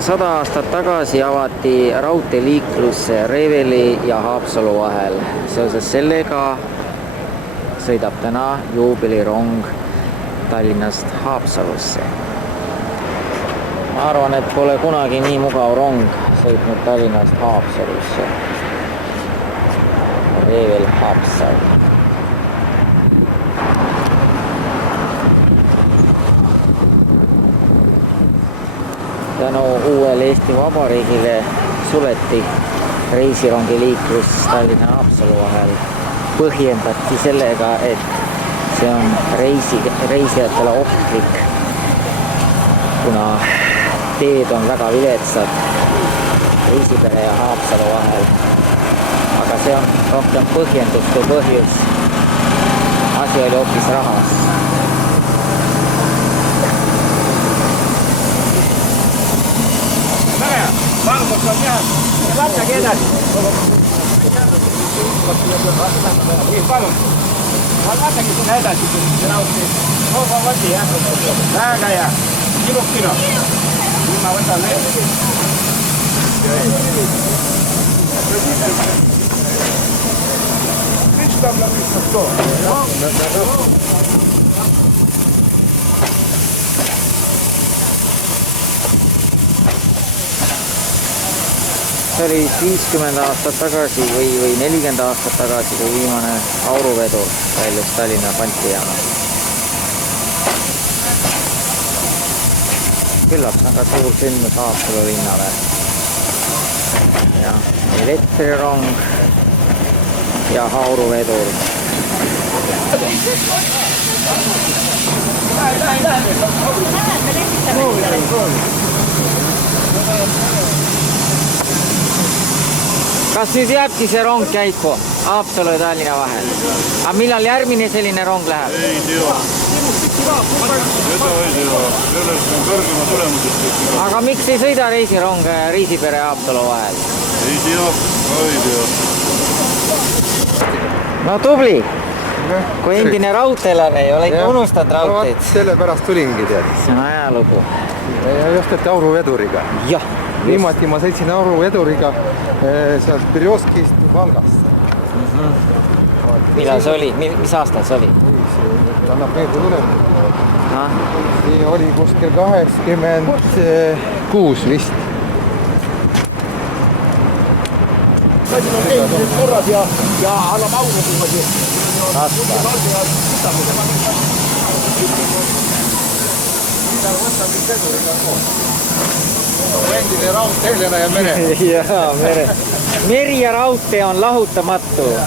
100 aastat tagasi avati raudteeliiklus Reveli ja Haapsalu vahel. Seoses sellega sõidab täna juubelirong Tallinnast Haapsalusse. Ma arvan, et pole kunagi nii mugav rong sõitnud Tallinnast Haapsalusse. Revel Haapsalu. Tänu uuele Eesti Vabariigile suleti reisirongiliiklus Tallinna ja Haapsalu vahel. Põhjendati sellega, et see on reisijatele ohtlik, kuna teed on väga viletsad Reisipere ja Haapsalu vahel. Aga see on rohkem põhjendus kui põhjus. Asi oli hoopis rahas. Valkos on ihan. Vattake edasi. Niin paljon. Vattake sinne edasi. Se nautti. Olkaa vati jääkö. Lääkä ja kilukkino. Niin mä otan ne. Mistä on mistä tuo? See oli 50 aastat tagasi või 40 aastat tagasi, kui viimane auruvedur väljus Tallinna Baltijaamast. Küllap on ka suur sündmus Haapsalu linnale. Ja elektrirong ja auruvedur. Kas nüüd jääbki see rong käiku Haapsalu ja Tallinna vahel? Aga millal järgmine selline rong läheb? Ei tea. Seda ei tea. Sellest on kõrgema tulemusest. Aga miks ei sõida reisirong Reisipere ja Haapsalu vahel? Ei tea. Ei tea. No tubli! Kui endine raudteelane ei ole ikka unustanud raudteid. Selle pärast tulingi tead. See on ajalugu. Ja just et auruveduriga. Jah. Viimati ma sõitsin auruveduriga sealt Birjoskist Valgast. Millal see oli? Mis aastal see oli? Annab meelde tulema. See oli kuskil 86 vist. Siin on teised korras ja annab auru kummagi. Endine raudteelena ja mere. Jaa, mere. Meri ja raudtee on lahutamatu.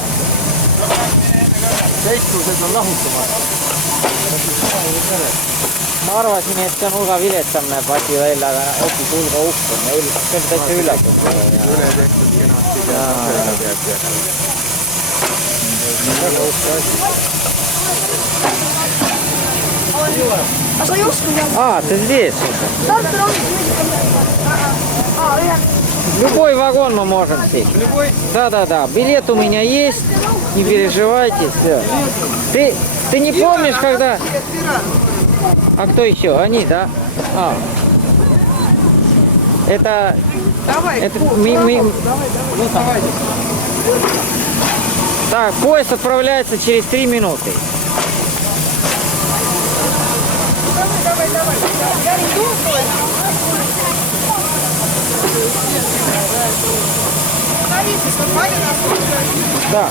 Seiklused on lahutamatu. Ma arvasin, et see on hulga viletsam näeb asi välja, aga hoopis hulga uhk on. See on täitsa üllatus. Üle tehtud kenasti. Aga ei usku seal. Ты здесь? Tartu rongis Любой вагон мы можем сесть. Любой? Да. Билет у меня есть. Не переживайте. Все. Ты не помнишь, когда... А кто еще? Они, да? Это... Давай. Это... Давай. Так, поезд отправляется через 3 минуты. Давай. Я иду. Остановитесь, нормально нас слушают. Да.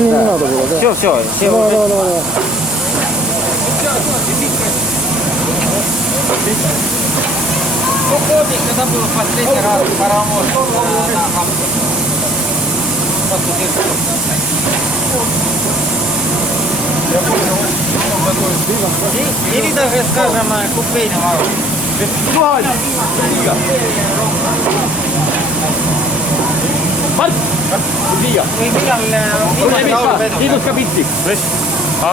Не надо было, да? Все. Да. Ну, помните, когда был последний раз паровоз на Хаапсалу? Или даже, скажем, купейный ворот.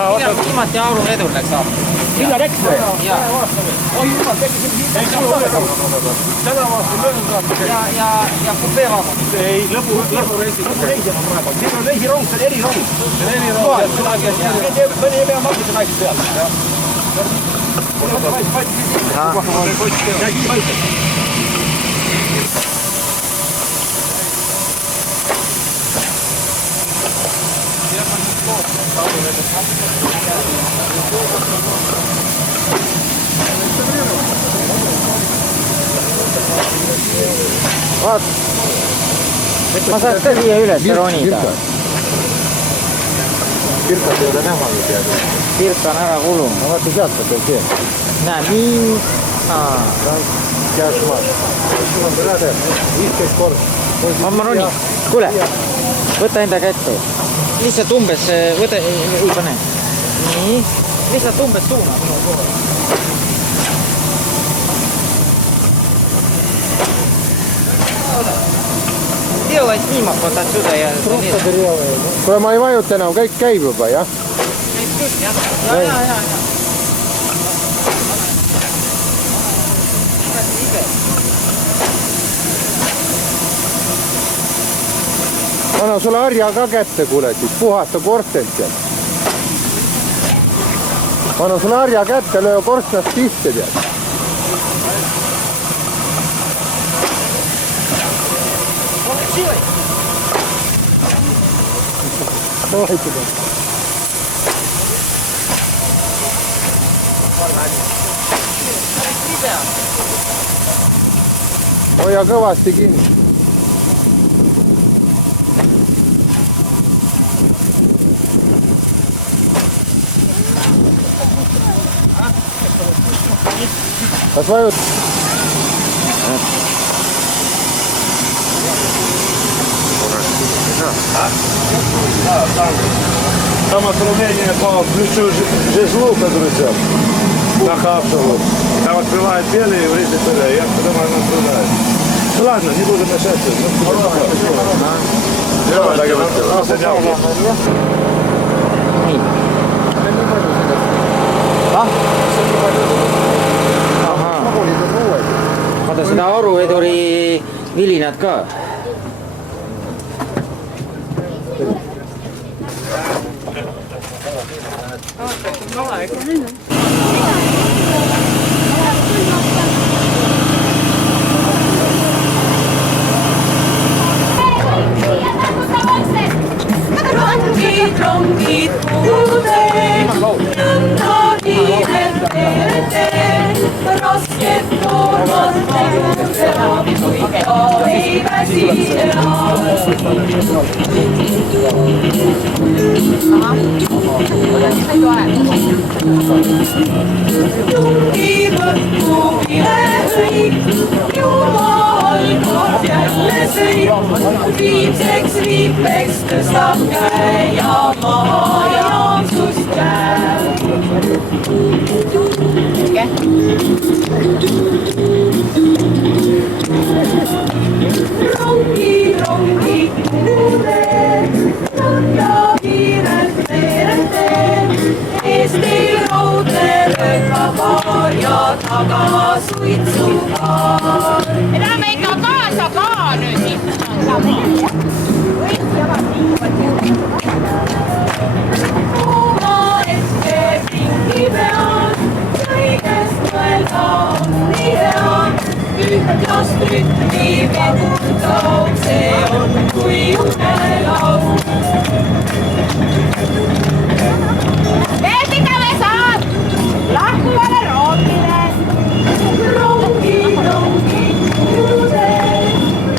Millal viimati auruvedur läks Haapsalu? Vilja läks või? Jaa. Oi jumal, tekkisin täna vastu möödunud aastal. Ja kupeevagun. Ei, lõpureisi on praegu. Siin on reisirong, see on erirong. Mõni ei pea maksuda naised peale. Vaat. Ma saaks ka siia üles ronida. Pirkat ei ole näha nüüd jäänud. Pirka on ära kulunud. No vaata sealt ta ei tee. Näe, nii... Käes maas. Sul on näed, 15 kord. Ma ronin. Kuule, võta enda kätte. Lihtsalt umbes, võta, ei pane. Nii, lihtsalt umbes suuna. Делай снимок вот отсюда. Kuule, ma ei vajuta enam, kõik käib juba, jah? Ja. Anna sulle harja ka kätte, kuule, siis puhasta korstent seal. Anna sulle harja kätte, löö korstnast sisse tead. Hoia kõvasti kinni. Kas vajut? Там отправление по ключу жезлу, который взял на Хавцеву. Там открывает белый и врежет туда. Я думаю, она открывает. Ну ладно, не буду мешать. Nii. Ah? Ahaa. Vaata seda aruveduri vilinad ka. Rongid kuulen, nõnda kiired teered, rasked koormad tegutsevad, kuid ka ei väsi Tungib õhku pilehõik, jumal kord jälle sõib, viimseks viipeks tõstab käe ja maha jaansust jääb. Rongi kuulen, nõnda kiirelt veerelt teen, Eesti raudne rööpapaar ja taga suitsupaar. Me läheme ikka kaasa ka nüüd. Oma ette pingi peal, kõigest mõelda on nii hea. Ühtlast rütmi vagutav, see on kui unelaul. Veetikame saad lahkuvale rongile. Rongi kuulen,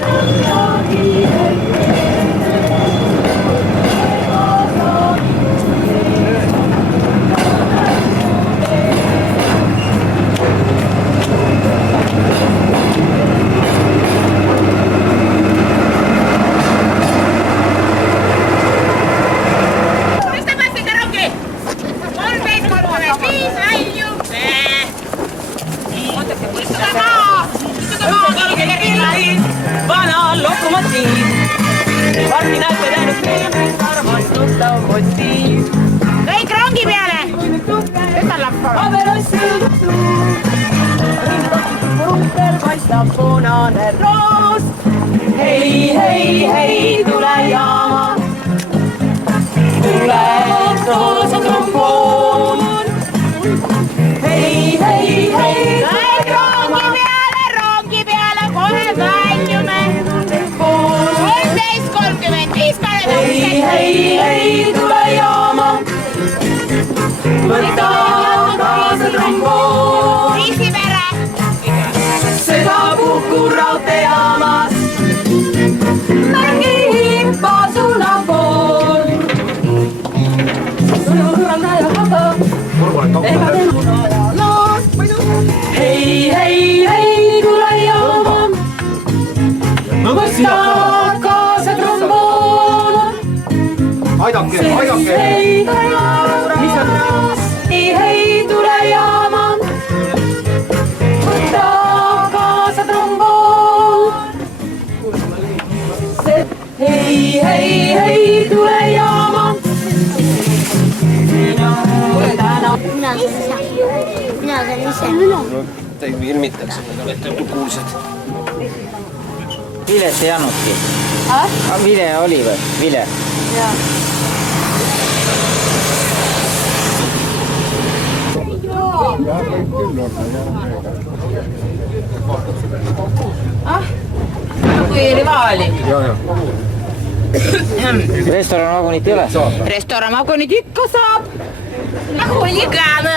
nõnda kiirelt Kõik rongi peale! Võta lappa! abeloss sõltub. Rumper paistab punane roos. Hei, hei, hei, tule jaama. Tule kaasa tromboon. Hei, hei, hei, rongi peale, kohe väljume. 13:35 paneme. hei, hei, hei, tule jaama. Võta kaasa tromboon. Riisipere. Seda Puhku raudteejaamas. Mängi hippa suuna pool. Sujurandaja vaba. Ega tema loos. Hei, hei, hei, tule jaama. Võta kaasa tromboon. Aidake, Hei, aidake. hei, hei, tule jaama. Võta kaasa tromboon. Hei, hei, hei, tule jaama. Mina saan ise. Teid filmitakse, kui te olete kuulsad. Vilet ei annudki. Vile oli või? Vile. Kui oli vaali. Restoran vagunit ei ole? Restoran vagunit ikka saab. Хулиганы.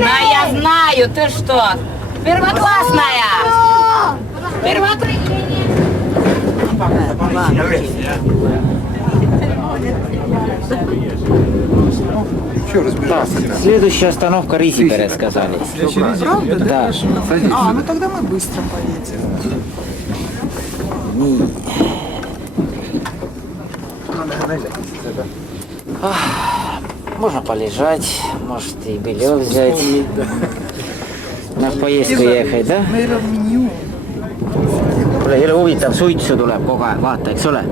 Ну, я знаю, ты что? Первоклассная. Еще разбежаться. Следующая остановка Рисипере, сказали. Да. А, ну тогда мы быстро поедем. Можно полежать, может и белье взять. На поездку ехать, да? Meil on menüü. Kuule, jälle huvitav, suitsu tuleb kogu aeg, vaata, eks ole.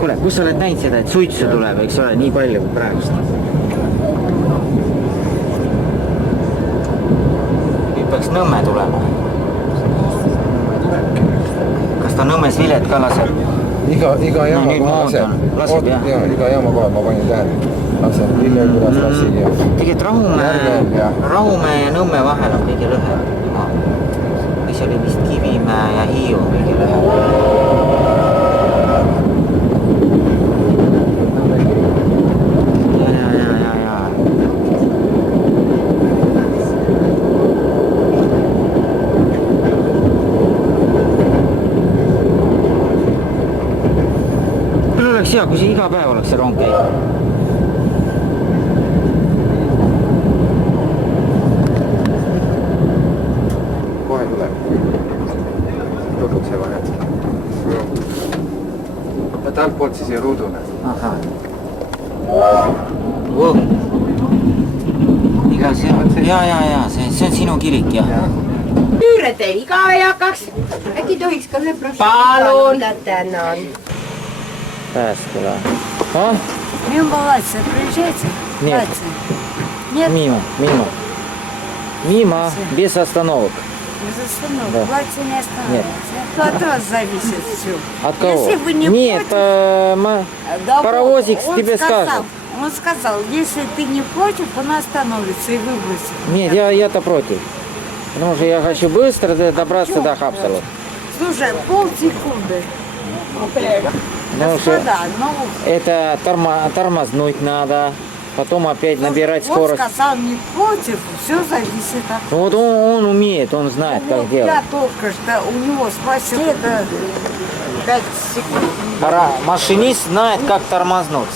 Kuule, kus sa oled näinud seda, et suitsu tuleb, eks ole, nii palju kui praegust. Nüüd peaks Nõmme tulema. Kas ta Nõmmes vilet ka laseb? Iga jaama nüüd kohe ma ootan. Laseb, jah? Jaa, iga jaama kohe, ma panin tähele. Laseb Lillekülas lasi ja... Tegelikult Järvel, jah. Rahumäe ja Nõmme vahel on kõige lühem. Või see oli vist Kivimäe ja Hiiu on kõige lühem. Ja. Küll oleks hea, kui see iga päev oleks see rong käib. Kohe tuleb. Lõpuks see vahe. Ja talt poolt siis ei ruudune. Ahah. Wow. Iga see on, ja, see on sinu kirik, jah. Tüüre teil igave ei hakkaks. Äkki tohiks ka see Palun. Tänan. Pääsküla. Ah? Мимо Латция, проезжайте? Нет. Латция. Нет? Мимо, без остановок. Без остановок. Да. Латция не останавливается. От вас зависит все. От кого? Если вы не Нет, против... Да, паровозик он тебе сказал, скажет. Он сказал, если ты не против, он остановится и выбросит. Нет, я-то против. Потому что я хочу быстро добраться до Хапсала. Слушай, полсекунды. Потому что Господа, ну... это тормознуть надо, потом опять набирать скорость. Он сказал не против, все зависит от... Ну вот он умеет, он знает, Ну, как делать. я только что у него спросил, это 5 секунд. Машинист знает, как тормознуть.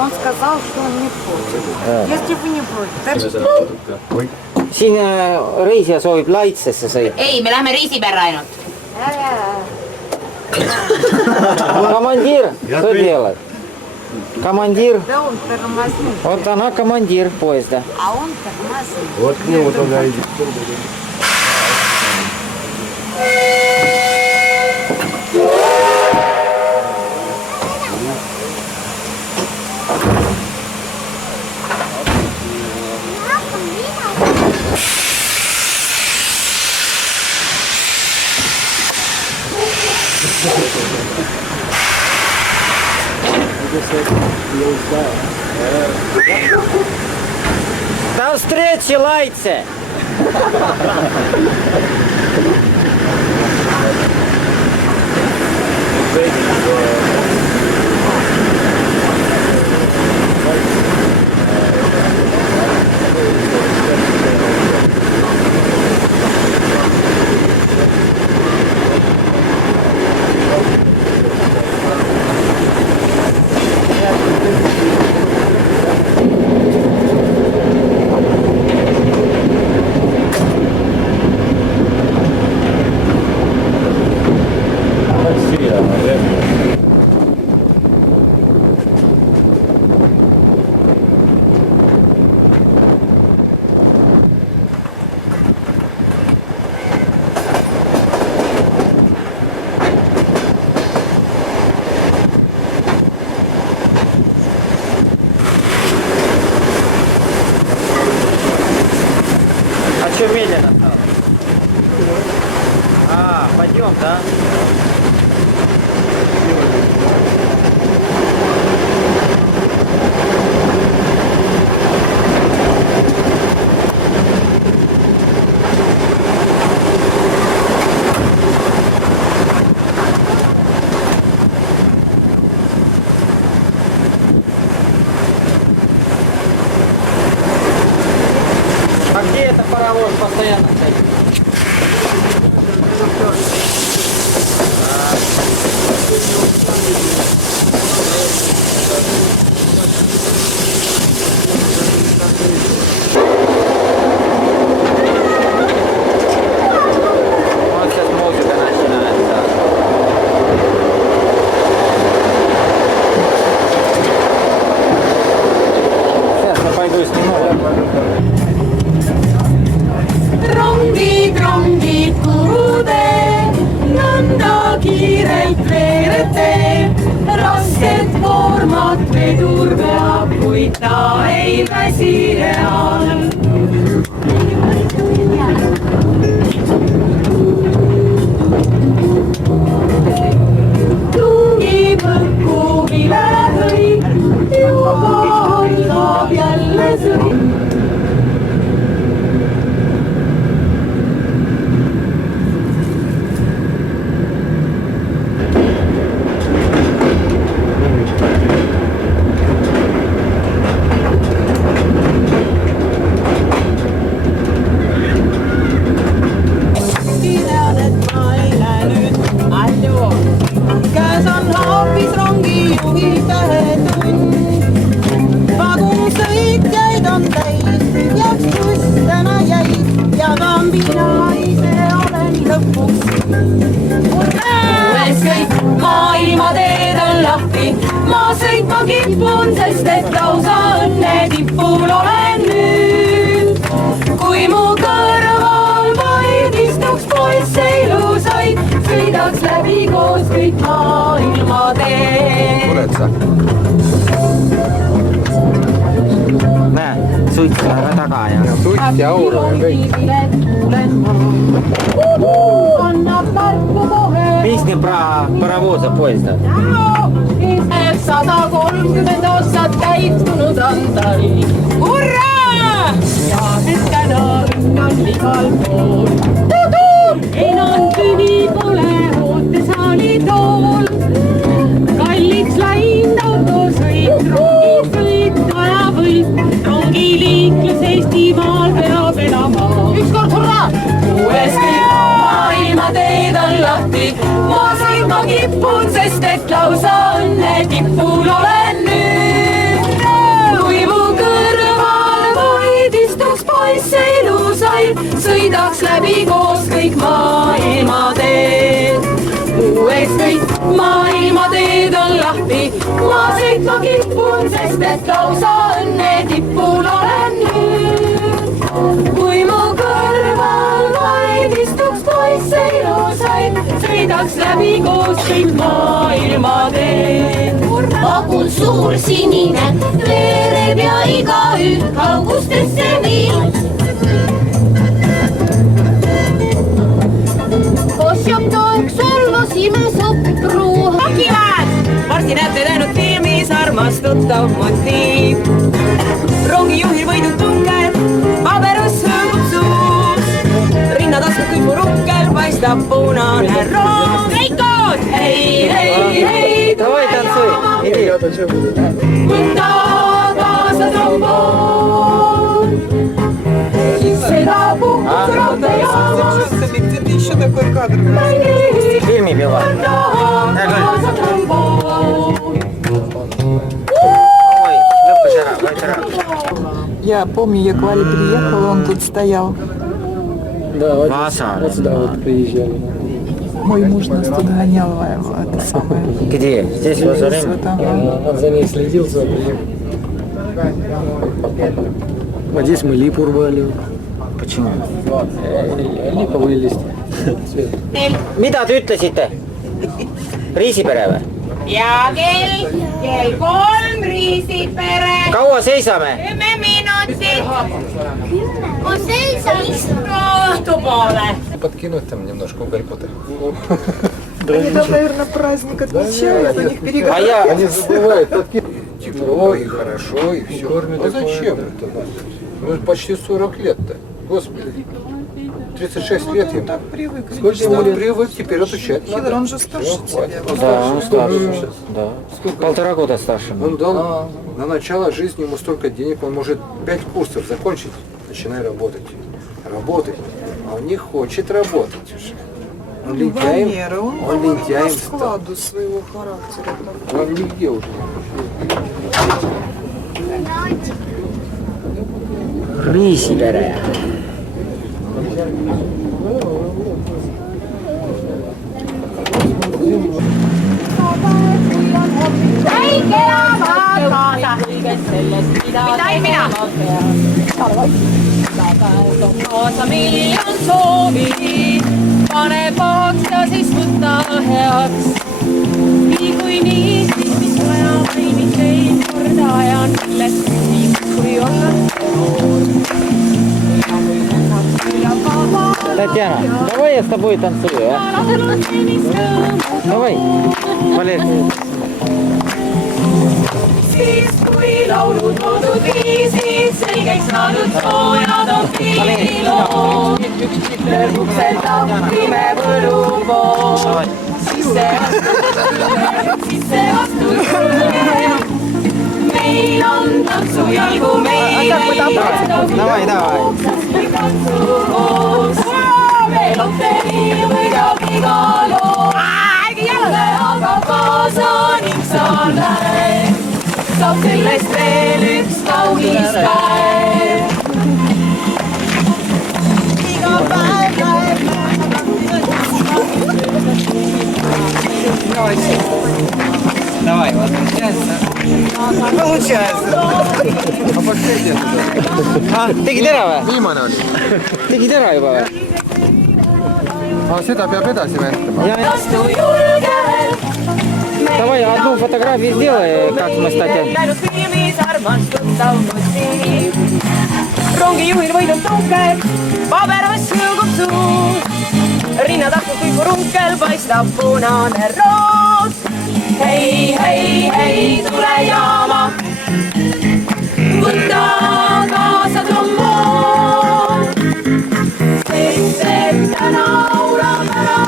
Он сказал, что он не против. Если вы не против, Siin reisija soovib Laitsesse sõita. Ei, me lähme Riisiperre ainult. Командир, что делать? Командир, да он тормознул, вот она командир поезда. а он тормознул. Вот к нему тогда иди. До встречи, лайце! А что медленно стало? А, пойдем, да? А где это паровоз постоянно стоит? Вот сейчас музыка начинается. Сейчас я пойду сниму. Rongid, rongid, kuhu te nõnda kiirelt veerete? Rasket koormat vedur veab, kuid ta ei väsi real. Tungib õhku vilepõik, juba algab jälle sõit. Käes on hoopis rongijuhi tähetund. Vagusõitjaid on täis, tühjaks buss täna jäid ja ka mina ise olen lõpuks. Uues kõik maailmateed on lahti, ma sõitma kipun, sest et lausa õnne tipul olen nüüd. Kui mu kõrval vaid istuks poisse ilusaid, sõidaks läbi koos kõik maailmateed. Tuled sa? Näe, suits läheb taga ja... Suits ja auru ja kõik. Annab märku kohe. Песни про паровоза, поезда. 130 aastat täitunud on tal. Hurraa! Ja et täna on igal pool. Enam tühi pole ootesaali tool. Kalliks läinud autosõit, rongisõit, ajavõit. Rongiliiklus Eestimaal peab elama. Ükskord hurraa! Uues kõik maailmateed on lahti. Ma sõitma kipun, sest et lausa õnne tipul olen nüüd. Kui mu kõrval vaid istuks poisse ilusaid, sõidaks läbi koos kõik maailmateed. Uues kõik maailmateed on lahti. Ma sõitma kipun, sest et lausa õnne tipul olen nüüd. Kui mu kõrval vaid istuks poisse ilusaid, sõidaks läbi koos kõik maailmateed. Vagun suur sinine veereb ja igaüht kaugustesse viib. Kosjab toeks solvasime sõpru. Pakiväed! Varsti näete läinud filmis armastutav motiiv. Rongijuhil võidud tunked, paberus hõõgub suus. Rinnataskud kui purukkel paistab punane roos. Reikod! Hei, hei, hei! Давай танцуй, иди. Võta kaasa tromboon. Seda puhkus raudteejaamas. Еще такой кадр. Фильми пила. Kaasa tromboon. Ой, lõppes ära, võid ära. Я помню, як Валя приехала, он тут стоял. Васа. Мой муж нас тут гонял, это самое. Где? Здесь возле Рима? Вот там. За ней следил, вот здесь мы липу рвали. Почему? Липовые листья. Mida te ütlesite? Riisipere või? Ja kell 3 Riisipere. Kaua seisame? 10 minutit. On seisab. Kohtu poole. Подкинуть там немножко уголькота. Они там, наверное, праздник отмечают, у них А переговоры. я... Они забывают подкинуть. Тепло и хорошо, и все. А зачем это? Ну, почти 40 лет-то. Господи. 36 лет ему. Так привыкли. Сколько ему привык теперь отучать? Хидр, он же старше тебя. Да, он старше. Да. 1,5 года старше. Он дал на начало жизни ему столько денег, он может 5 курсов закончить, начинай работать. Работать. А он не хочет работать уже. Он лентяем, Валера, он он лентяем по стал. складу своего характера. Он нигде уже не хочет. Riisipere. Kõik elavad kaasa. Mida ei mina? Kaasa miljon soovi, pane paks ja siis võta heaks. Nii kui nii, siis mis vaja mainid teid korda ajan, millest küsib, kui olla noor. Татьяна, давай я с тобой танцую, а? Давай, Валерий. Siis kui laulud loodud viisid, selgeks saanud soojad on piilood. Lõõgukseldab pime võlupool, sisse vastu tuleb. Meil on tantsujalgu, meil ei Давай, давай. meil on tee võidab iga loo. Jälle aga kaasa ning saan läheb. Saab sellest veel üks kaunis päev. Iga päev läheb. Давай, вот получается. Tegid ära või? Viimane oli. Tegid ära juba või? Aga seda peab edasi venitama. Vastu julgel. Давай одну фотографию сделай, как мы статим. Läinud filmis armastutav motiiv. Rongijuhil võidud tunked, paberas hõõgub suus. Rinnataskud kui purunkel paistab punane roos. Hei, hei, hei, tule jaama. Võta kaasa tromboon. Sest et täna laulame ära.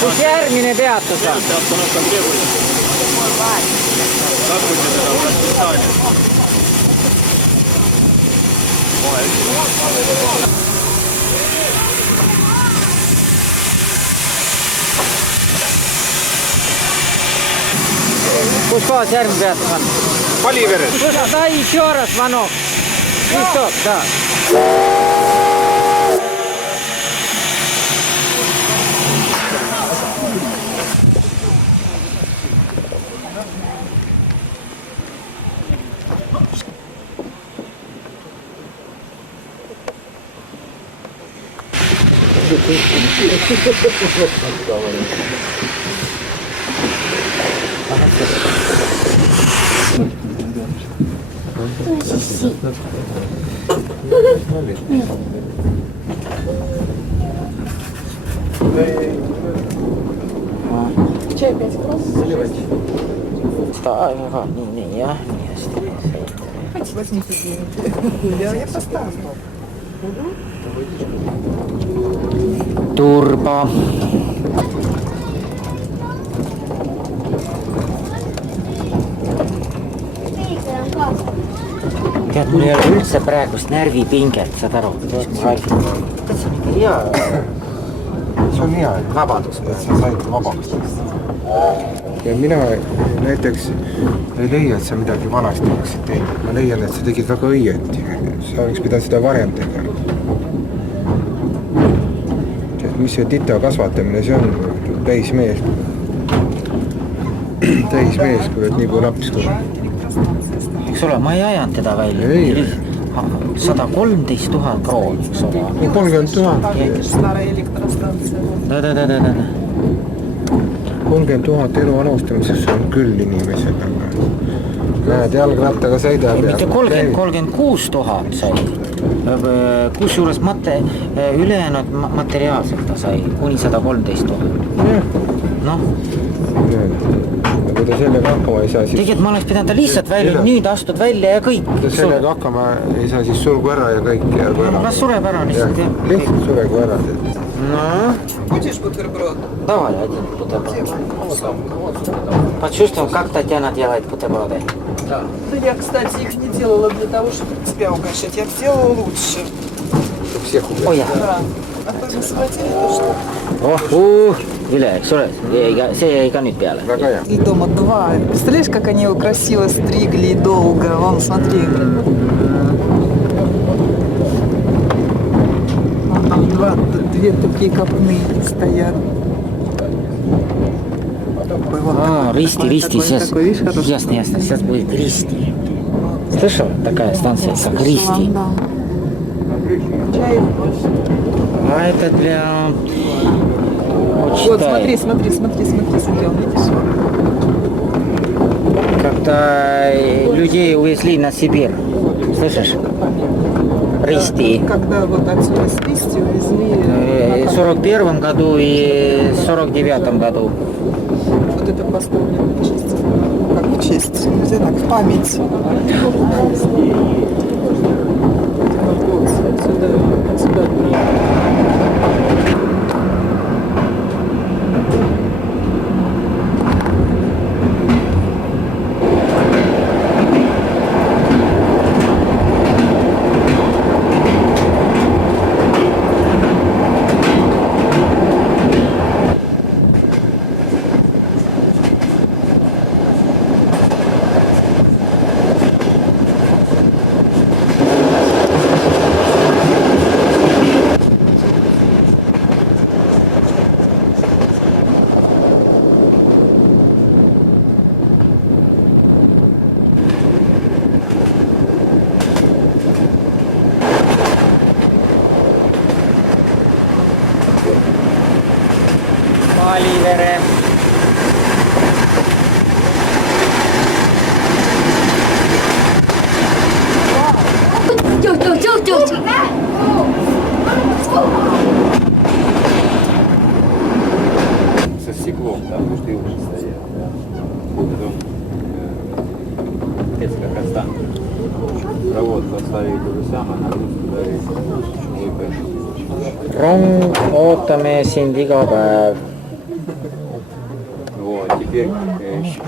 Kus järgmine peatus on? Kus kohas järgmine peatus on? Paliveres. Дай еще раз звонок. Свисток, да. Чай 5 крон. Ага, не, я не Возьмите деньги. Я поставлю. Turba. Tead, mul ei ole üldse praegust närvipinget, saad aru, mis ma räägin. See on ikka hea. See on hea, et Vabadus. sa said vabaks. Ja mina näiteks ei leia, et sa midagi vanasti oleksid teinud. Ma leian, et sa tegid väga õieti. Sa oleks pidanud seda varem tegema. Mis see tita kasvatamine, see on täismees. Täismees, kui oled nii kui laps. Eks ole, ma ei ajanud teda välja. Ei. 113 000 krooni, eks ole. 30 000. Старая электростанция. Da. 30 000 elu alustamiseks on küll inimesed. Näed, jalgrattaga sõidab. Mitte 36 000 sai. Kusjuures ülejäänud materiaalselt ta sai kuni 113 000. Noh. Kui ta sellega hakkama ei saa, siis... Tegelikult ma oleks pidanud ta lihtsalt välja, nüüd astud välja ja kõik. Kui ta sellega hakkama ei saa, siis surgu ära ja kõik. Kas sureb ära lihtsalt, jah? Lihtsalt suregu ära. No. Будешь бутерброд? Давай, один бутерброд. Почувствовал, как Татьяна делает бутерброды. Да, я, кстати, их не делала для того, чтобы тебя угощать. Я делала лучше. Всех Ой, я. Да. А то не схватили, то что? Üle, eks ole, see jäi ka nüüd peale. Väga hea. И дома два. Представляешь, как они его красиво стригли и долго? Вон, смотри. Там две такие копны стоят. Ристи, сейчас. Ясно, сейчас будет Ристи. Слышал? Такая станция, как Ристи. Чай. А это для... Вот, смотри, смотрел, видишь? Когда людей увезли на Сибирь. Слышишь? Ристи. Когда вот отсюда с Ристи увезли... В 41 году и 49 году. Вот это поставлено в честь. Как в честь? Нельзя так, в память. Отсюда. Valivere. Тёть. Со стеклом, да, потому что его стоят. Потом детская константа. Проводку оставили то же самое, нагрузку давить. Rong ootame sind iga päev. Вот, teперь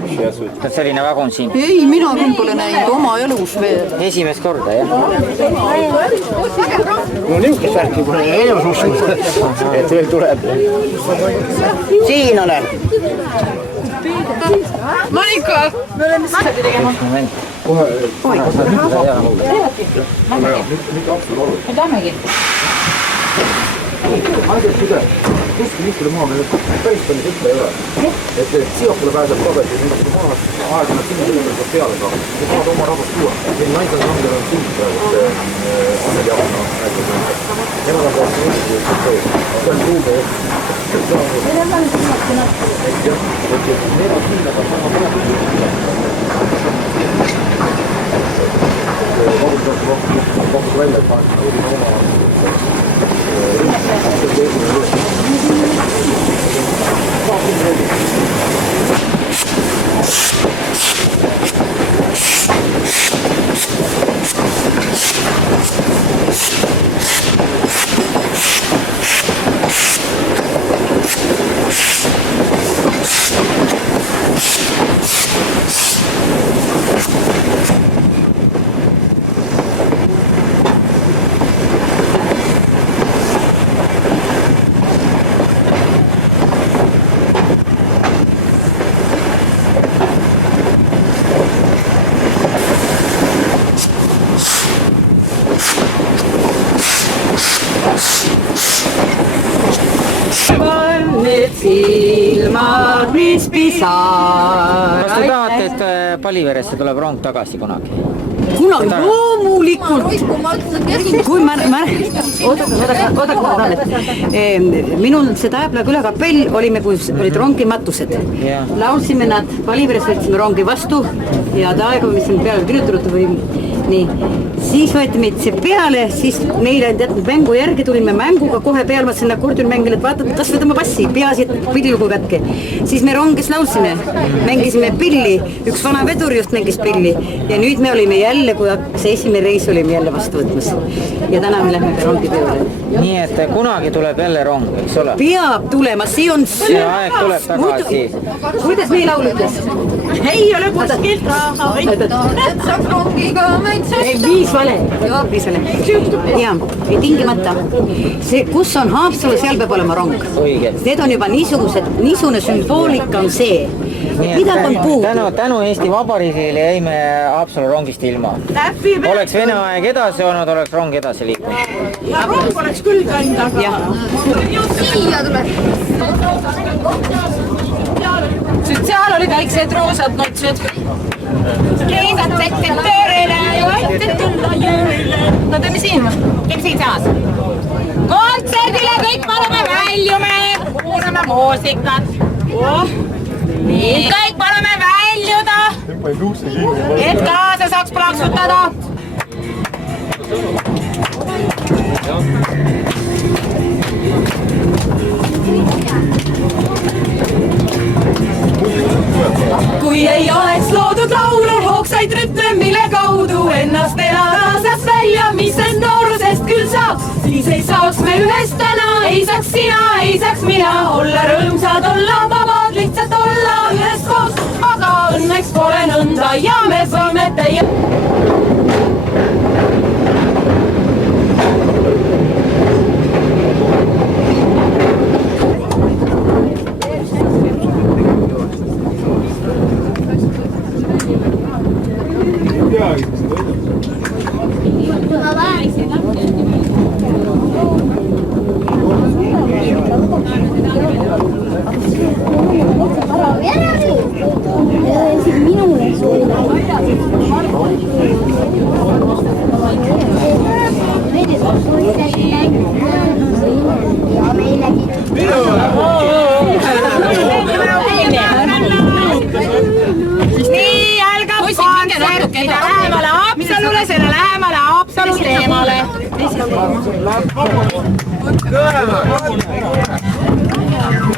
сейчас вот Kas selline vagun siin? Ei, mina küll pole näinud oma elus veel. Esimest korda, jah? no niisugust värki pole elus uskunud, et veel tuleb. Siin olen. Monika! Me oleme sedagi tegema. Me tahamegi. Kuskil niisugune maa meil päris palju sõtta ei ole. Et siokule pääseb tagasi, aeg-ajalt sinna peab peale saama. Sa saad oma rahvast tuua. Meil naisel rangel on siin praegu, Anneli Jaapna rääkis. Nemad on praegu Eesti sees. See on kuulda jah. Need on kindlasti sama praegu. pakkus välja, et paneks silmad, mis pisar. Kas te tahate, et Paliveresse tuleb rong tagasi kunagi? Kunagi loomulikult. Kui ma minul see Taeblaga üle kapell olime, kui olid rongimatused. Laulsime nad, Paliveres võtsime rongi vastu ja aega, mis on peale kirjutatud või nii. Siis võeti meid see peale, siis neile on teatud mängu järgi, tulime mänguga kohe peale, ma sinna akordionmängile, et vaatad, kas võtame passi, peaasi, et pillilugu kätke. Siis me rongis laulsime, mängisime pilli, üks vana vedur just mängis pilli ja nüüd me olime jälle, kui see esimene reis olime jälle vastu võtmas. Ja täna me lähme ka rongi peale. Nii et kunagi tuleb jälle rong, eks ole? Peab tulema, see on see aeg tuleb tagasi. Kuidas meil laulutas? Ei ole kuskilt raha, saab rongiga meid sest. Viis vale. Jaa, ei tingimata. See, kus on Haapsalu, seal peab olema rong. Need on juba niisugune sümboolika on see. Midagi on puudu. Tänu Eesti Vabariigile jäime Haapsalu rongist ilma. Oleks Vene aeg edasi olnud, oleks rong edasi liikunud. Ja rong oleks küll käinud, aga... Siia tuleb. Seal olid väiksed roosad notsed. Keisad seksid töörile ja aited tulla jõule. No teeme siin. Teeme siin saas. Kontserdile kõik palume väljume. Kuulame muusikat. Nii, kõik palume väljuda. Et kaasa saaks plaksutada. Kui ei oleks loodud laule, hoogsaid rütme, mille kaudu ennast elada saaks välja, mis end noorusest küll saaks, siis ei saaks me ühest täna, ei saaks sina, ei saaks mina olla rõõmsad, olla vabad, lihtsalt olla üheskoos, aga õnneks pole nõnda ja me võime teie...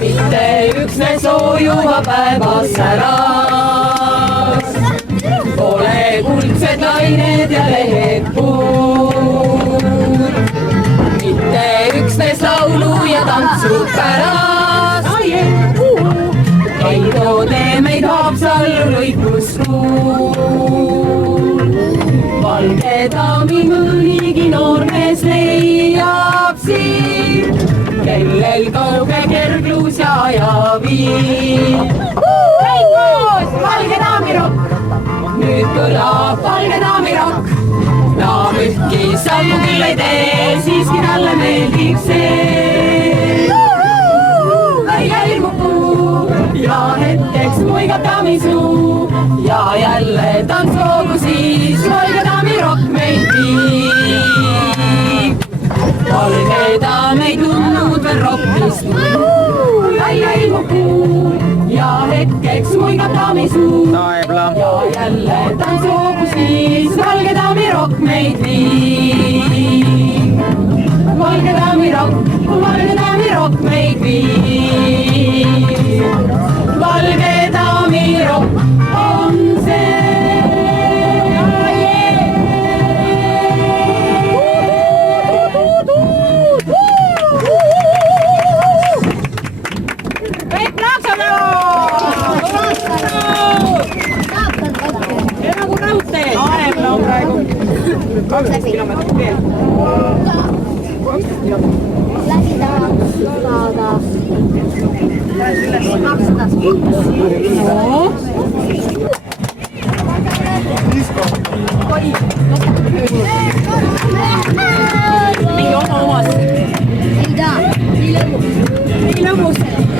Mitte üksnes soojuva päevas säras, pole kuldsed lained ja lehed puud. Mitte üksnes laulu ja tantsu pärast, ei too tee meid Haapsallu lõikustruul. Valge daami mõnigi noormees leiab siin, kellel kauge kerglus ja ajaviin. Kõik koos, valge daamirokk, nüüd kõlab valge daamirokk. Naam ühtki sammu küll ei tee, siiski talle meeldib see. Välja ilmub puu ja hetkeks muigab daami suu ja jälle tantsoogu siis valge daamirokk meid viib. Valge daam ei tundnud veel roppist, välja ilmub puu ja hetkeks muigab daami suu. Naebla. Ja jälle tantsukus viis, valge daami rokk meid viib. Valge daami rokk meid viib. Valge daami rokk on see.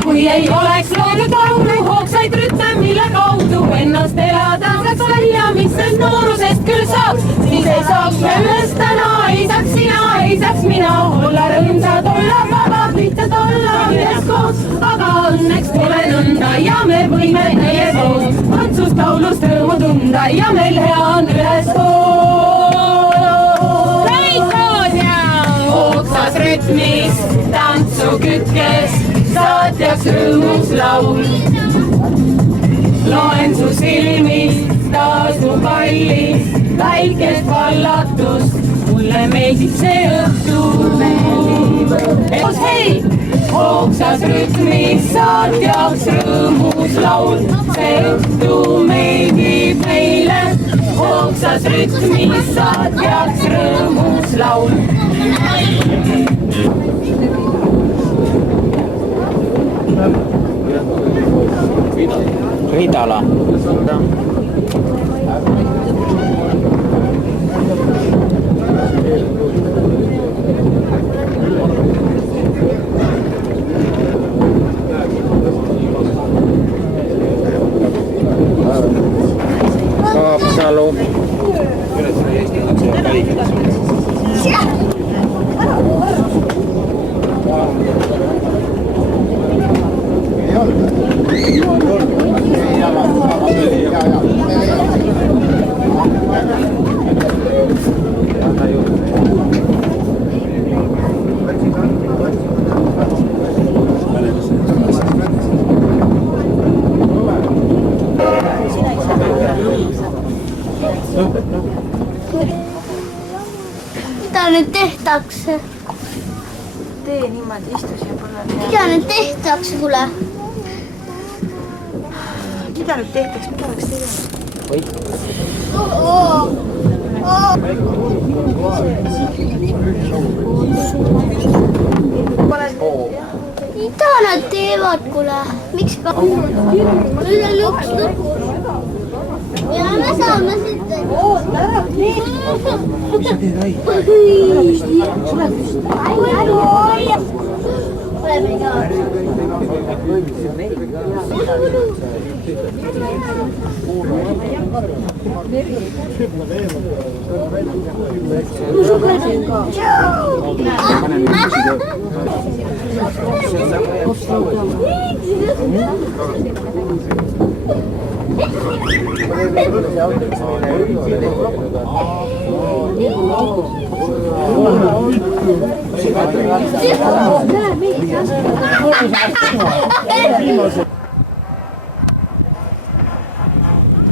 Kui ei oleks loodud laulu, hoogsaid rütme, mille kaudu ennast elada saaks välja, mis sest noorusest küll saaks, siis ei saaks sellest täna, ei saaks sina, ei saaks mina olla rõõmsad, olla vabad, lihtsalt olla üheskoos, aga õnneks pole nõnda ja me võime teie koos tantsust, laulust rõõmu tunda ja meil hea on üheskoos. Täiskoos ja hoogsas rütmis tantsu kütkes saatjaks rõõmus laul. Loen su silmist taas mu kallis väikest vallatust, mulle meeldib see õhtu. Hei, hoogsas rütmis saatjaks rõõmus laul, see õhtu meeldib meile. Hoogsas rütmis saatjaks rõõmus laul. Ridala. Haapsalu. Mida nüüd tehtakse? Tee niimoodi, istu siia põllale. Mida nüüd tehtakse, kuule? Mida nüüd tehtaks, mida oleks tegema? Mida nad teevad, kuule? Miks ka? Nüüd on üks lõpu. Ja me saame sitte. Oota, ära tee. Mis sa teed, Ai? Tule püsti. Oleme ka.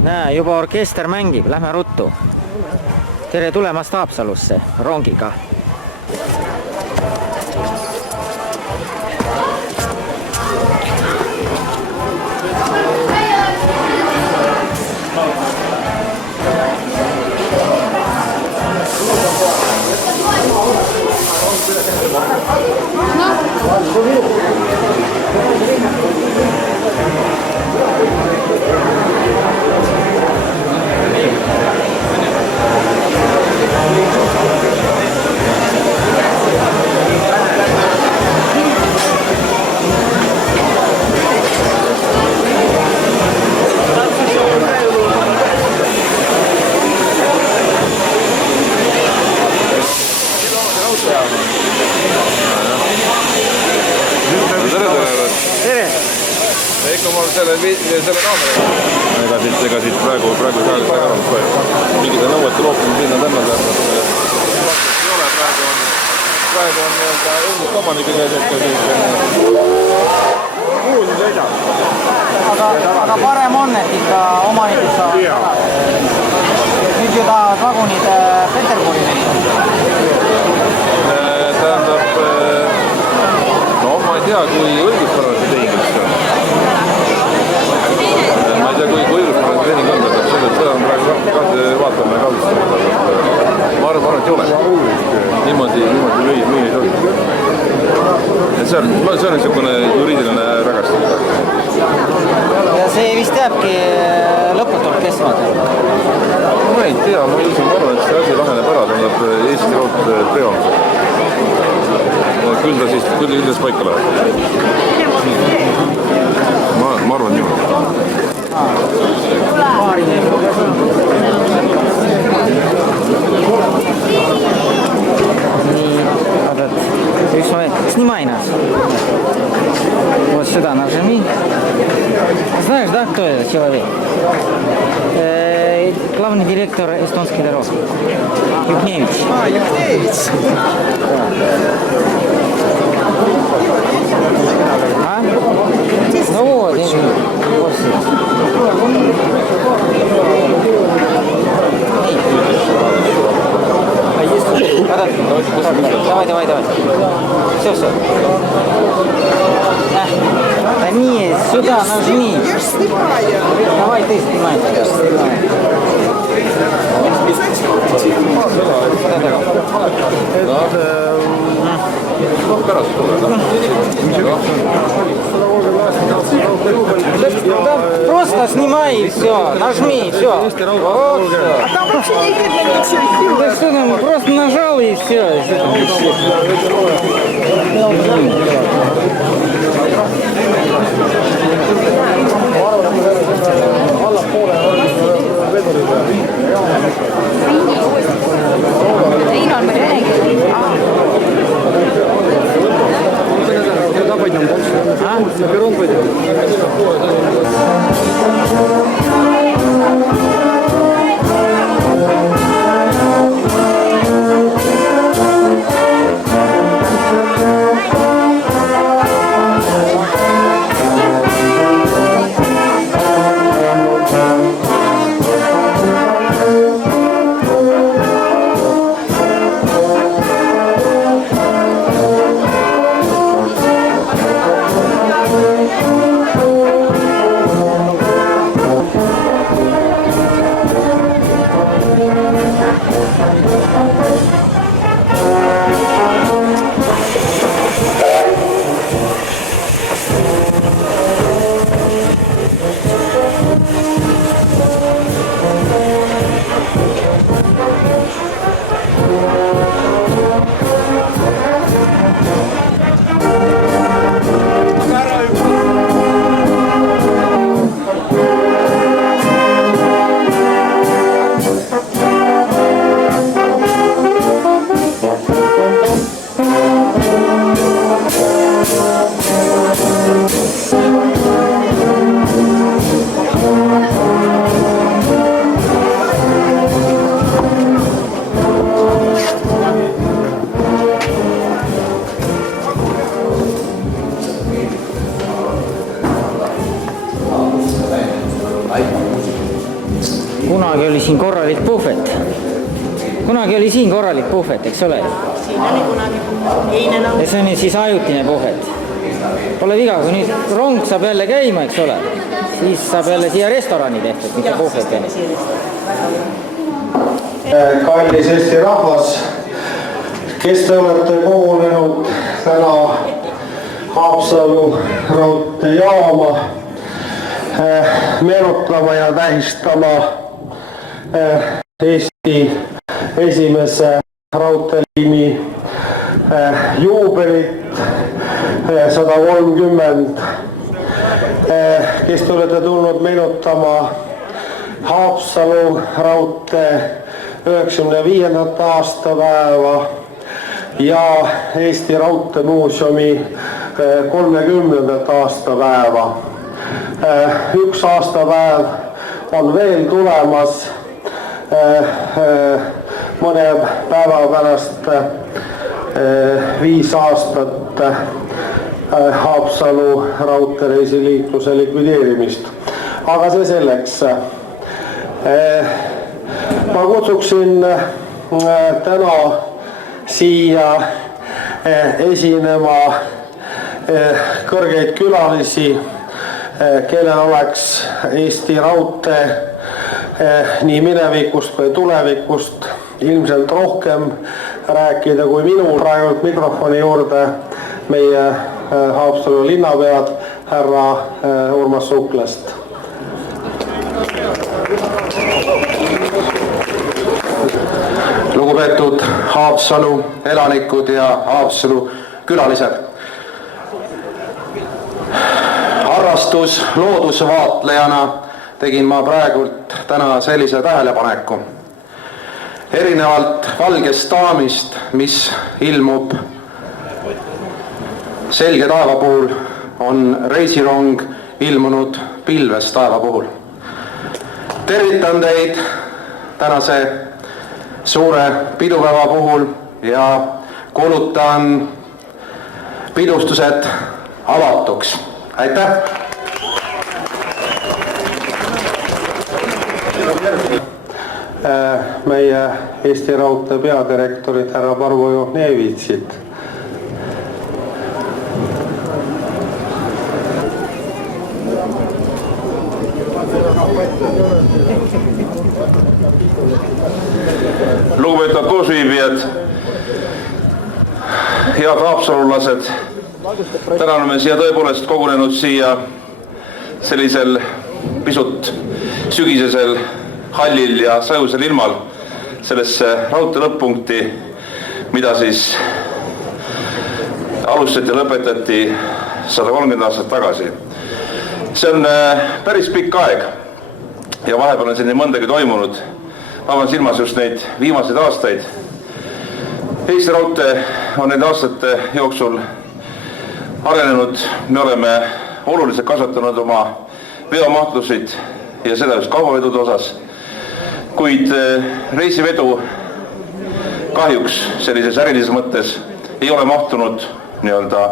Näe, juba orkester mängib, lähme ruttu. Tere tulemast Haapsalusse rongiga. selle kaamera. Ega siit praegu ei saa mingite nõuete rohkem sinna-tänna teha. Ei ole, praegu on nii-öelda endist omanike käes ette aga parem on, et ikka omanikud saavad. Nüüd ju tahavad vagunid Peterburi meile. Tähendab, no ma ei tea, kui õiguspärase tehing see on. Ma ei tea, kui õiguspärase tehing on, aga seda on praegu vaatame kaudistama. Ma arvan, et ei ole. Niimoodi müüa ei tohi. See on niisugune juriidiline rägastamine. Ja see vist jääbki lõputult kestma. Ma ei tea, ma arvan, et see asi laheneb ära, tähendab Eesti Raudtee peamised. Küll ta siis paika läheb. Ma arvan niimoodi. Üks moment, снимай нас. Вот сюда нажми. Знаешь, да, кто это человек? Главный директор эстонской дороги. Юкневич. Юкневич. А? Ну вот, Давай. Все. Да нет, сюда нажми. Я ж снимаю. Давай ты снимай. Да, просто снимай и все, нажми и все. Вот все. А там вообще не видно ничего. Да что там, просто нажал и все. Куда пойдем дальше? На перрон пойдем. Kunagi oli siin korralik puhvet, eks ole? Siin oli kunagi eile ja see on siis ajutine puhvet. Pole viga, kui nüüd rong saab jälle käima, eks ole, siis saab jälle siia restorani tehtud, mitte puhvet. Kallis Eesti rahvas, kes te olete kogunenud täna Haapsalu raudteejaama meenutama ja tähistama Eesti esimese raudteeliini juubelit 130, kes te olete tulnud meenutama Haapsalu raudtee 95. aastapäeva ja Eesti Raudteemuuseumi 30. aastapäeva. üks aastapäev on veel tulemas. Mõne päeva pärast 5 aastat Haapsalu raudteereisiliikluse likvideerimist. Aga see selleks. Ma kutsuksin täna siia esinema kõrgeid külalisi, kellel oleks Eesti Raudtee nii minevikust kui tulevikust ilmselt rohkem rääkida kui minul. Praegu mikrofoni juurde meie Haapsalu linnapead härra Urmas Suklast. Lugupeetud Haapsalu elanikud ja Haapsalu külalised. Harrastus loodusvaatlejana tegin ma praegult täna sellise tähelepaneku. Erinevalt valgest daamist, mis ilmub selge taeva puhul, on reisirong ilmunud pilves taeva puhul. Tervitan teid tänase suure pidupäeva puhul ja kuulutan pidustused avatuks. Aitäh! Meie Eesti Raudtee peadirektorid härra Parvo Johnevitsit. Lugupeetud koosviibijad, head haapsalulased, täna oleme siia tõepoolest kogunenud siia sellisel pisut sügisesel, hallil ja sajusel ilmal sellesse raudtee lõpp-punkti, mida siis alustati ja lõpetati 130 aastat tagasi. See on päris pikk aeg ja vahepeal on siin mõndagi toimunud. Ma olen silmas just neid viimaseid aastaid. Eesti Raudtee on nende aastate jooksul arenenud. Me oleme oluliselt kasvatanud oma veomahtusid ja seda just kaubavedude osas. Kuid reisivedu kahjuks sellises ärilises mõttes ei ole mahtunud nii-öelda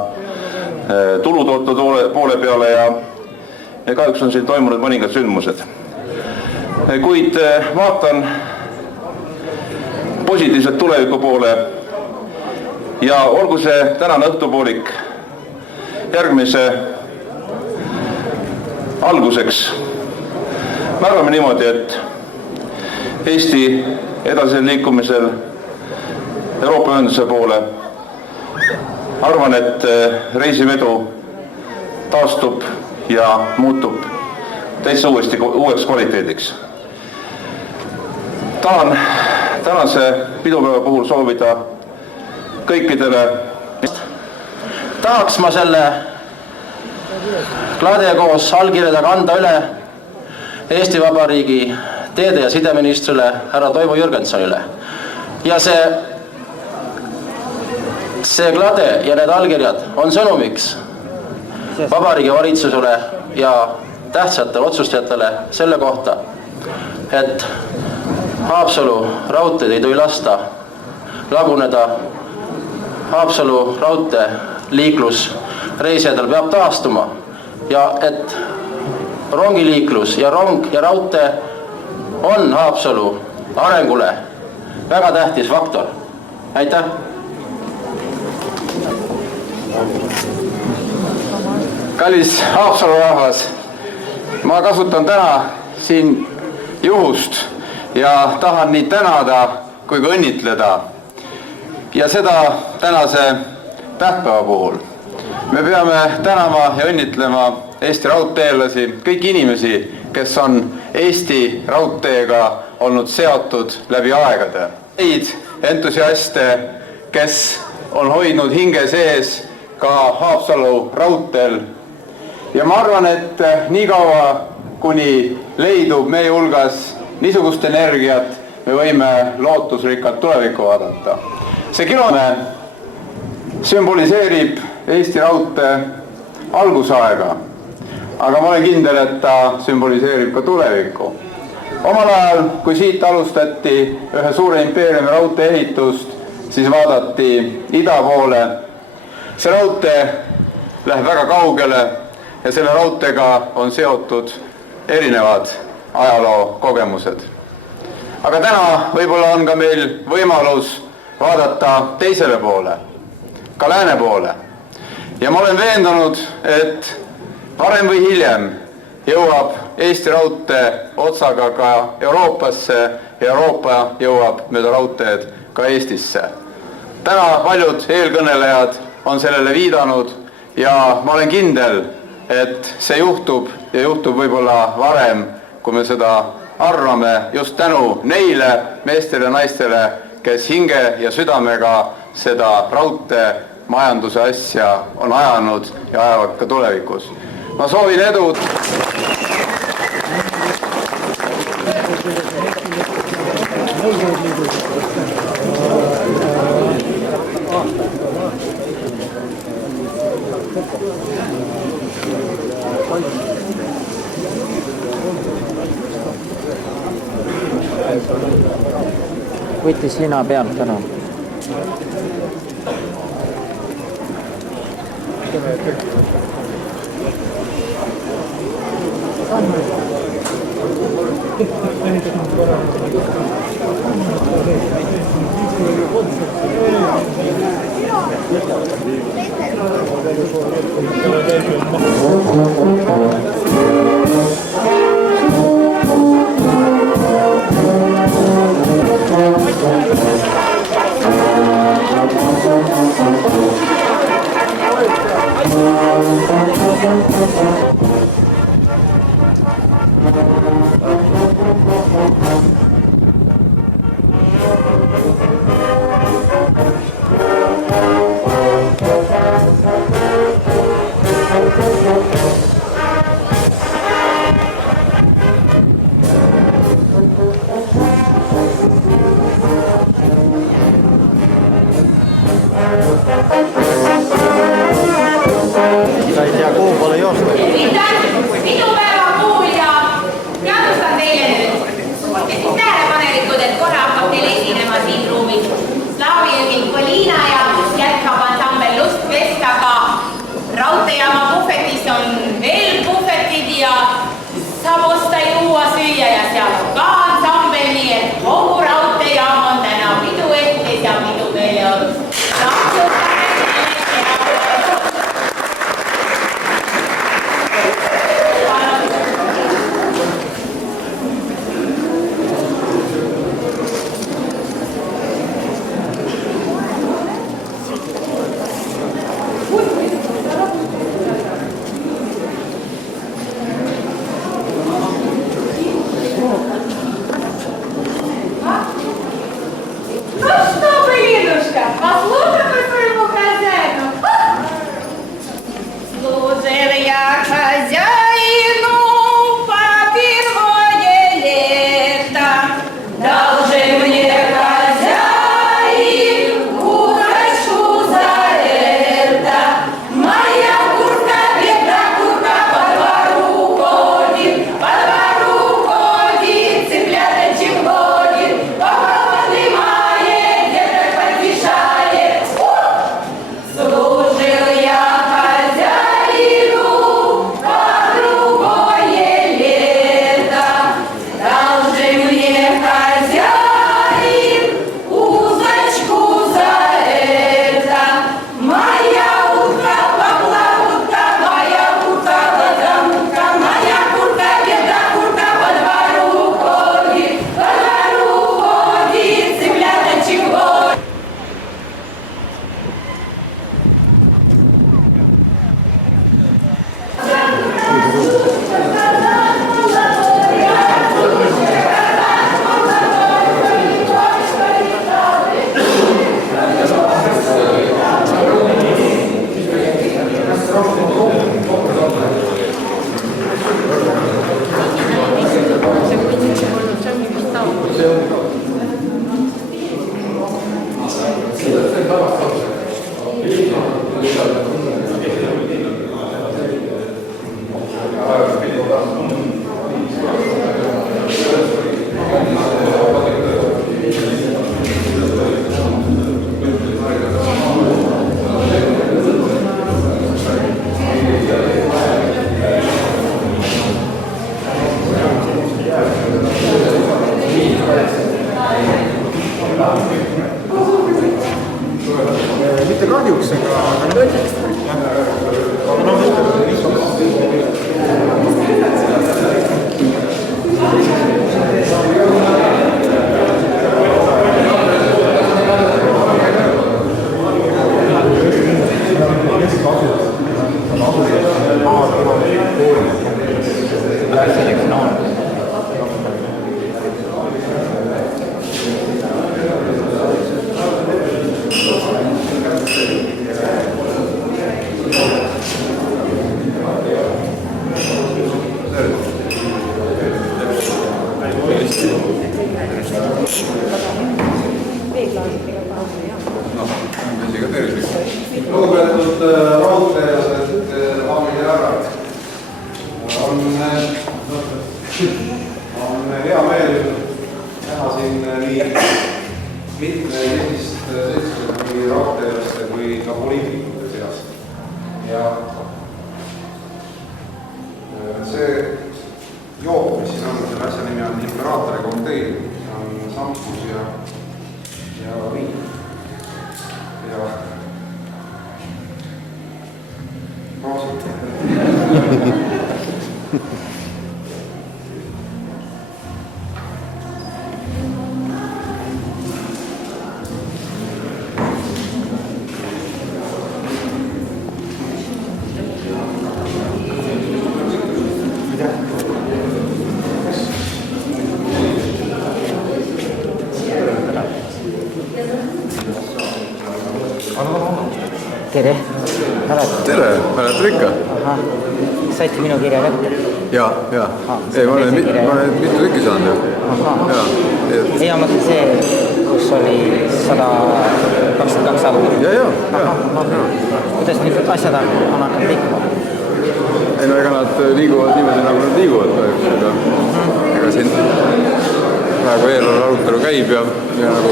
tulutootnud poole peale ja kahjuks on siin toimunud mõningad sündmused. Kuid vaatan positiivselt tuleviku poole ja olgu see tänane õhtupoolik järgmise alguseks. Me arvame niimoodi, et Eesti edasisel liikumisel Euroopa ühenduse poole arvan, et reisivedu taastub ja muutub täitsa uueks kvaliteediks. Tahan tänase pidupäeva puhul soovida kõikidele. Tahaks ma selle klade koos allkirjadega anda üle Eesti Vabariigi teede- ja sideministrile härra Toivo Jürgensonile. Ja see klade ja need allkirjad on sõnumiks Vabariigi valitsusele ja tähtsatele otsustajatele selle kohta, et Haapsalu raudteed ei tohi lasta laguneda. Haapsalu raudtee liiklus reisijatel peab taastuma ja et rongiliiklus ja rong ja raudtee on Haapsalu arengule väga tähtis faktor. Aitäh! Kallis Haapsalu rahvas, ma kasutan täna siin juhust ja tahan nii tänada kui ka õnnitleda. Ja seda tänase tähtpäeva puhul. Me peame tänama ja õnnitlema Eesti raudteelasi, kõiki inimesi, kes on Eesti raudteega olnud seotud läbi aegade. Neid entusiaste, kes on hoidnud hinge sees ka Haapsalu raudteel. Ja ma arvan, et nii kaua, kuni leidub meie hulgas niisugust energiat, me võime lootusrikkalt tulevikku vaadata. See kilomeeter sümboliseerib Eesti raudtee algusaega. aga ma olen kindel, et ta sümboliseerib ka tulevikku. Omal ajal, kui siit alustati ühe suure impeeriumi raudtee ehitust, siis vaadati ida poole. See raudtee läheb väga kaugele ja selle raudteega on seotud erinevad ajaloo kogemused. Aga täna võib-olla on ka meil võimalus vaadata teisele poole, ka lääne poole. Ja ma olen veendunud, et varem või hiljem jõuab Eesti raudtee otsaga ka Euroopasse ja Euroopa jõuab mööda raudteed ka Eestisse. Täna paljud eelkõnelejad on sellele viidanud ja ma olen kindel, et see juhtub ja juhtub võib-olla varem, kui me seda arvame, just tänu neile meestele ja naistele, kes hinge ja südamega seda raudtee majanduse asja on ajanud ja ajavad ka tulevikus. Ma soovin edu! Võttis lina pealt täna. mitte kahjuks, lugupeetud raudteelased, daamid ja härrad, on hea meel näha siin nii mitme esist seltskonna kui raudteelaste kui ka poliitikute seas. Ja see jook, mis siin on, selle asja nimi on Imperaatori kokteil, on sampus ja viin. Ja tere, Tere, mäletad ikka? Saite minu kirja kätte? Jaa. Ei, ma olen mitu tükki saanud ju. Hea mõte see, kus oli 122 autot. Jaa. Kuidas nüüd asjad on hakanud liikuma? Ei no ega nad liiguvad niimoodi nagu nad liiguvad. Ega siin praegu eelarve arutelu käib ja nagu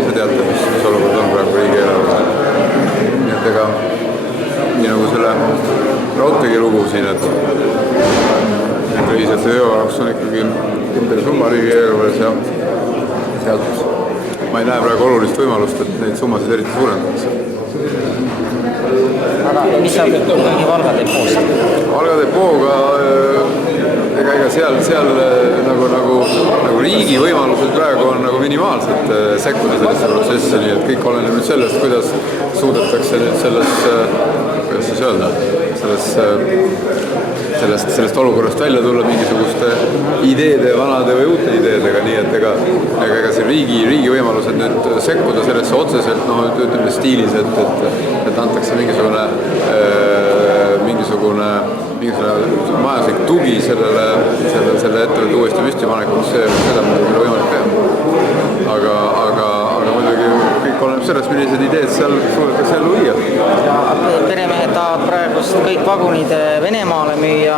ise teate, mis olukord on praegu riigi eelarve. Nii et ega nii nagu selle raudteegi lugu siin, et ühiselt jaoks on ikkagi kindel summa riigi eelarves ja sealt ma ei näe praegu olulist võimalust, et neid summasid eriti suurendatakse. Aga mis saab ikkagi Valga depoost? Valga depooga ega seal nagu riigi võimalused praegu on nagu minimaalselt sekkuda sellesse protsessi, nii et kõik oleneb nüüd sellest, kuidas suudetakse nüüd sellest olukorrast välja tulla mingisuguste ideede, vanade või uute ideedega, nii et ega see riigi võimalused nüüd sekkuda sellesse otseselt, ütleme stiilis, et antakse mingisugune majanduslik tugi selle ettevõtte uuesti püstipanekuks, seda on võimalik teha. Aga muidugi kõik oleneb sellest, millised ideed seal suudetakse ellu viia. Peremehed tahavad praegust kõik vagunid Venemaale müüa.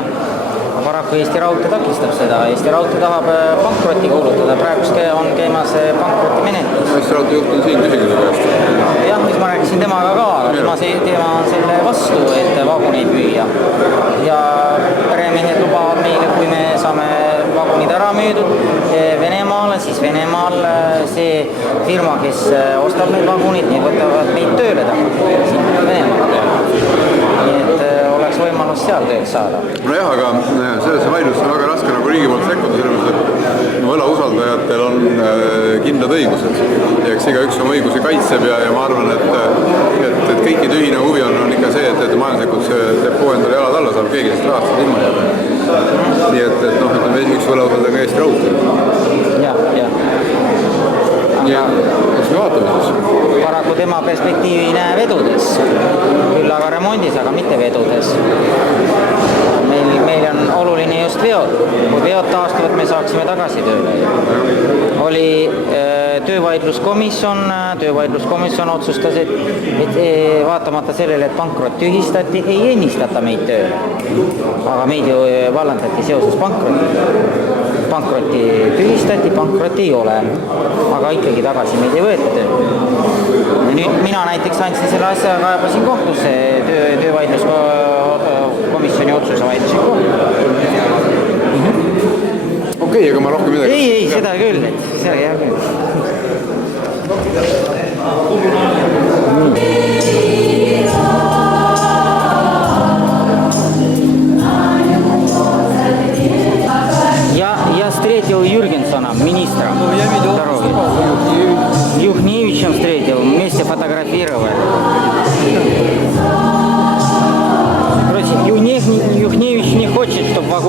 Paraku Eesti Raudtee takistab seda. Eesti Raudtee tahab pankrotti kuulutada. Praegust on käimas pankrotti menetlus. Eesti Raudtee juht on siin küsinud käest. Jah, mis ma rääkisin temaga ka. Tema on selle vastu, et vaguneid müüa. Ja peremehed lubavad meile, kui me saame vagunid ära müüdud Venemaale, siis Venemaal see firma, kes ostab neid vagunid, need võtavad meid tööle siin Venemaale. Nii et oleks võimalus seal tööks saada. Nojah, aga sellesse vaidlusse on väga raske nagu riigi poolt sekkuda, sellepärast et võlausaldajatel on kindlad õigused. Ja eks igaüks oma õigusi kaitseb ja ma arvan, et kõikide ühine huvi on ikka see, et majanduslikult see depoo endale jalad alla saab, keegi sellest rahast ilma jääb. Nii et ütleme, üks võlausaldaja on Eesti Raudtee. Jah. Eks me vaatame siis. Paraku tema perspektiivi ei näe vedudes, küll aga remondis, aga mitte vedudes. Meil on oluline just veod. Kui veod taastuvad, me saaksime tagasi tööle. Oli töövaidluskomisjon otsustas, et vaatamata sellele, et pankrot tühistati, ei ennistata meid tööle. Aga meid ju vallandati seoses pankrotti tühistati, pankrotti ei ole. Aga ikkagi tagasi meid ei võeta tööle. Nüüd mina näiteks andsin selle asja, kaebasin kohtusse, töövaidluskomisjoni otsuse vaidlusin kohtusse. Okei, aga ma rohkem midagi... Ei, seda küll, seda hea küll.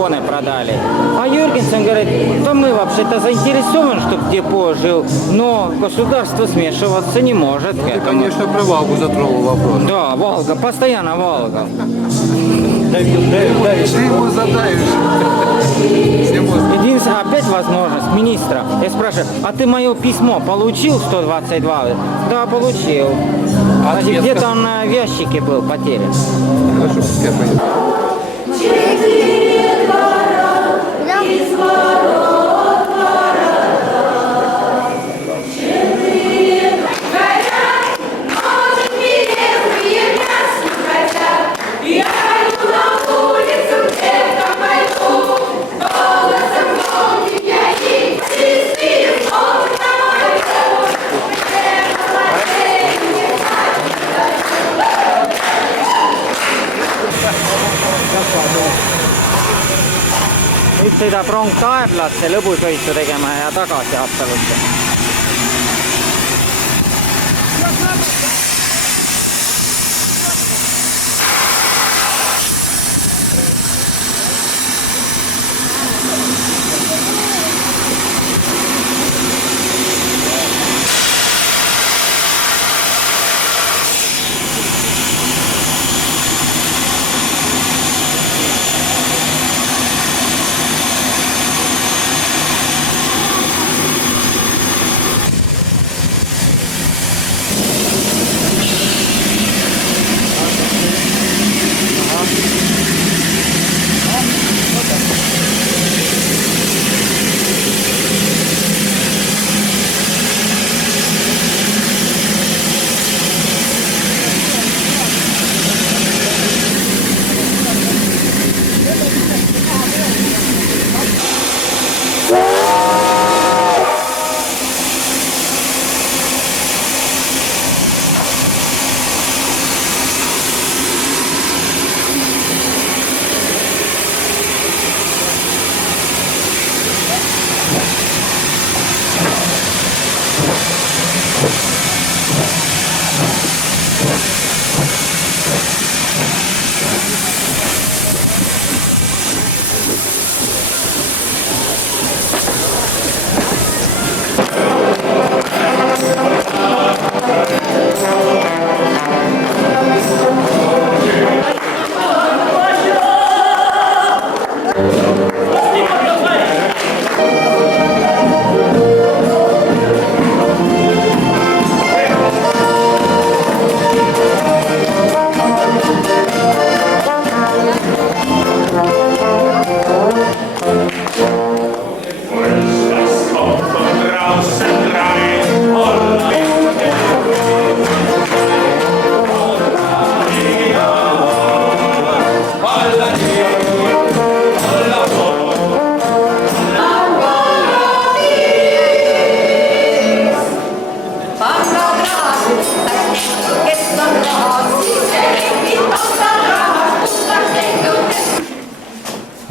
телефоны продали. А Юргенсен говорит, да мы вообще-то заинтересованы, чтобы депо жил, но государство смешиваться не может. Ты, конечно, про Валгу затронул вопрос. Да, Волга, постоянно Волга. Ты ему задаешь. Единственная опять возможность министра. Я спрашиваю, а ты мое письмо получил 122? Да, получил. Значит, где-то он в ящике был потерян. Хорошо, я понял. Nüüd sõidab rong Taeblasse lõbusõitu tegema ja tagasi Haapsalusse.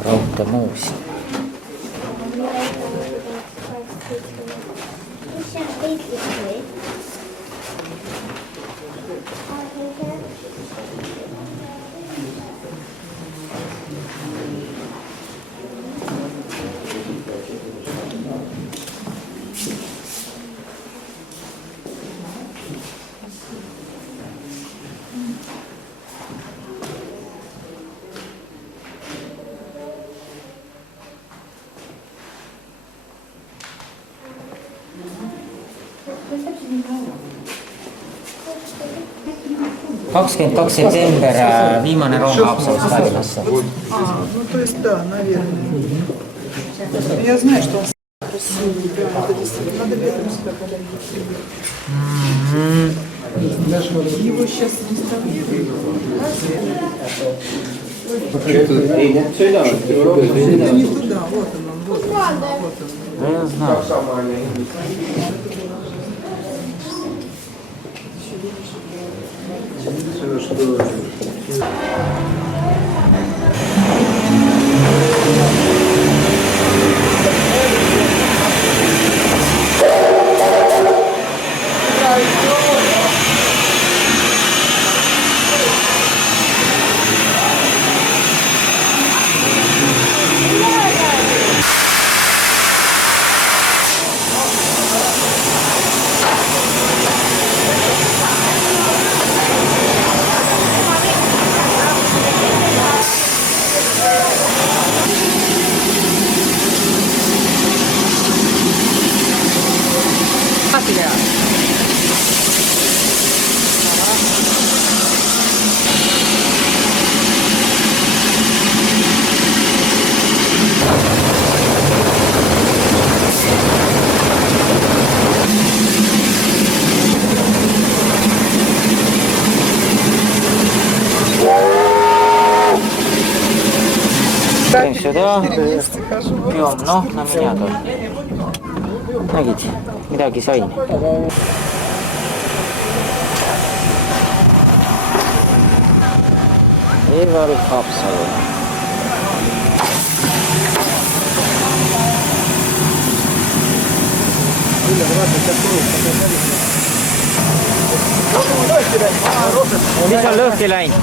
Rautamuusi. ...22 september, viimane rong Haapsalust Tallinnasse. Ну, то есть, да, наверное. Я знаю, что он красивый, да, это действительно. Надо летом сюда подойти. Его сейчас реставрируют. Это не туда, вот он, вот он. Да я знаю. Смотрим сюда. Вместе хожу. Пьем, но на меня тоже. Nägid, midagi sain. Ivar Haapsalu. Mis on lõhki läinud?